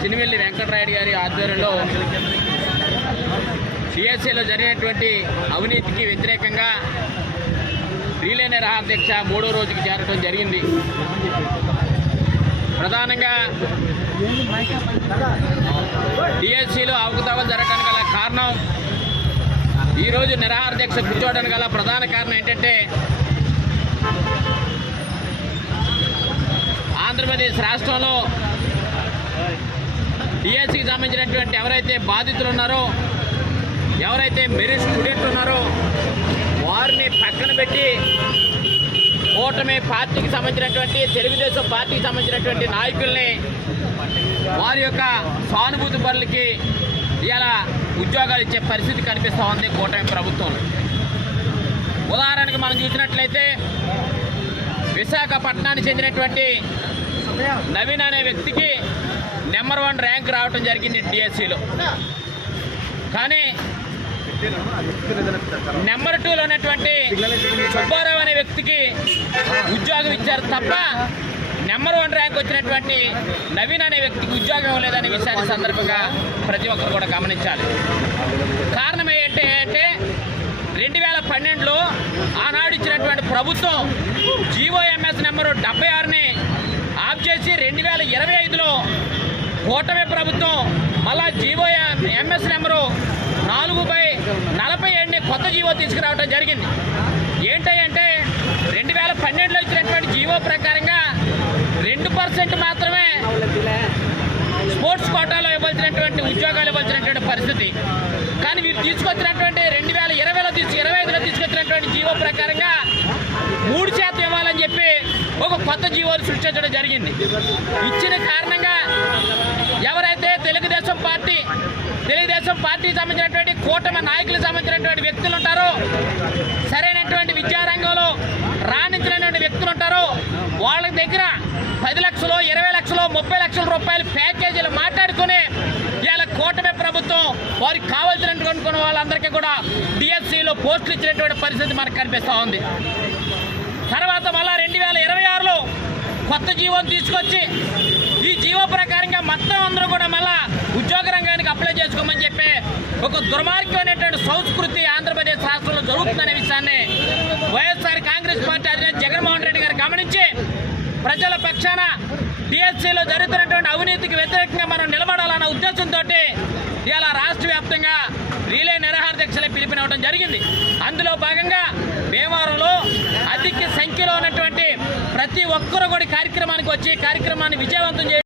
చినిమిల్లి వెంకటరాయుడు గారి ఆధ్వర్యంలో సిఎస్సిలో జరిగినటువంటి అవినీతికి వ్యతిరేకంగా రిలే నిరాహార దీక్ష 3వ రోజుకి చేరడం జరిగింది. ప్రధానంగా డిఎస్సిలో అవకతవకలు జరగడానికి గల కారణం, ఈరోజు నిరాహార దీక్ష కూర్చోవడానికి గల ప్రధాన కారణం ఏంటంటే ఆంధ్రప్రదేశ్ రాష్ట్రంలో డిఎస్సికి సంబంధించినటువంటి ఎవరైతే బాధితులు ఉన్నారో, ఎవరైతే మెరిట్ స్టూడెంట్ ఉన్నారో వారిని పక్కన పెట్టి కూటమి పార్టీకి సంబంధించినటువంటి తెలుగుదేశం పార్టీకి సంబంధించినటువంటి నాయకుల్ని వారి యొక్క సానుభూతి పరులకి ఇలా ఉద్యోగాలు ఇచ్చే పరిస్థితి కనిపిస్తూ ఉంది కూటమి ప్రభుత్వం. ఉదాహరణకు మనం చూసినట్లయితే విశాఖపట్నానికి చెందినటువంటి నవీన్ అనే వ్యక్తికి నెంబర్ 1 ర్యాంక్ రావడం జరిగింది డిఎస్సిలో. కానీ నెంబర్ 2లో ఉన్నటువంటి సుబ్బారావు అనే వ్యక్తికి ఉద్యోగం ఇచ్చారు తప్ప నెంబర్ 1 ర్యాంక్ వచ్చినటువంటి నవీన్ అనే వ్యక్తికి ఉద్యోగం లేదనే విషయాన్ని సందర్భంగా ప్రతి ఒక్కరు కూడా గమనించాలి. కారణం ఏంటంటే 2012లో ఆనాడు ఇచ్చినటువంటి ప్రభుత్వం జీఓఎంఎస్ నెంబరు 76ని ఆఫ్ చేసి 2025లో కూటమి ప్రభుత్వం మళ్ళా జీఓఎంఎస్ నెంబరు 4/47ని కొత్త జీవో తీసుకురావడం జరిగింది. ఏంటంటే 2012లో ఇచ్చినటువంటి జీవో ప్రకారంగా 2% మాత్రమే స్పోర్ట్స్ కోటాలో ఇవ్వాల్సినటువంటి ఉద్యోగాలు ఇవ్వాల్సినటువంటి పరిస్థితి. కానీ వీరు తీసుకొచ్చినటువంటి 2025లో తీసుకొచ్చినటువంటి జీవో ప్రకారంగా 3% ఇవ్వాలని చెప్పి ఒక కొత్త జీవోని సృష్టించడం జరిగింది. ఇచ్చిన కారణంగా ఎవరైతే తెలుగుదేశం పార్టీకి సంబంధించినటువంటి కూటమి నాయకులకు సంబంధించినటువంటి వ్యక్తులు ఉంటారో, సరైనటువంటి విద్యారంగంలో రాణించినటువంటి వ్యక్తులు ఉంటారో, వాళ్ళ దగ్గర 10 లక్షలు, 20 లక్షలు, 30 లక్షల రూపాయల ప్యాకేజీలు మాట్లాడుకుని ఇవాళ కూటమి ప్రభుత్వం వారికి కావాల్సినటువంటి వాళ్ళందరికీ కూడా డిఎస్సిలో పోస్టులు ఇచ్చినటువంటి పరిస్థితి మనకు కనిపిస్తూ ఉంది. తర్వాత మళ్ళా 2026లో కొత్త జీవోని తీసుకొచ్చి ఈ జీవో ప్రకారంగా మొత్తం అందరూ కూడా మళ్ళా ఉద్యోగ రంగానికి అప్లై చేసుకోమని చెప్పి ఒక దుర్మార్గమైనటువంటి సంస్కృతి ఆంధ్రప్రదేశ్ రాష్ట్రంలో జరుగుతుందనే విషయాన్ని వైఎస్ఆర్ కాంగ్రెస్ పార్టీ అధినేత జగన్మోహన్ రెడ్డి గారు గమనించి ప్రజల పక్షాన డిఎస్సిలో జరుగుతున్నటువంటి అవినీతికి వ్యతిరేకంగా మనం నిలబడాలన్న ఉద్దేశంతో ఇలా రాష్ట్ర వ్యాప్తంగా రిలే నిరాహార దీక్షలు పిలుపునివ్వడం జరిగింది. అందులో భాగంగా భీమవరంలో అధిక సంఖ్యలో ఉన్నటువంటి ప్రతి ఒక్కరూ కూడా కార్యక్రమానికి వచ్చి కార్యక్రమాన్ని విజయవంతం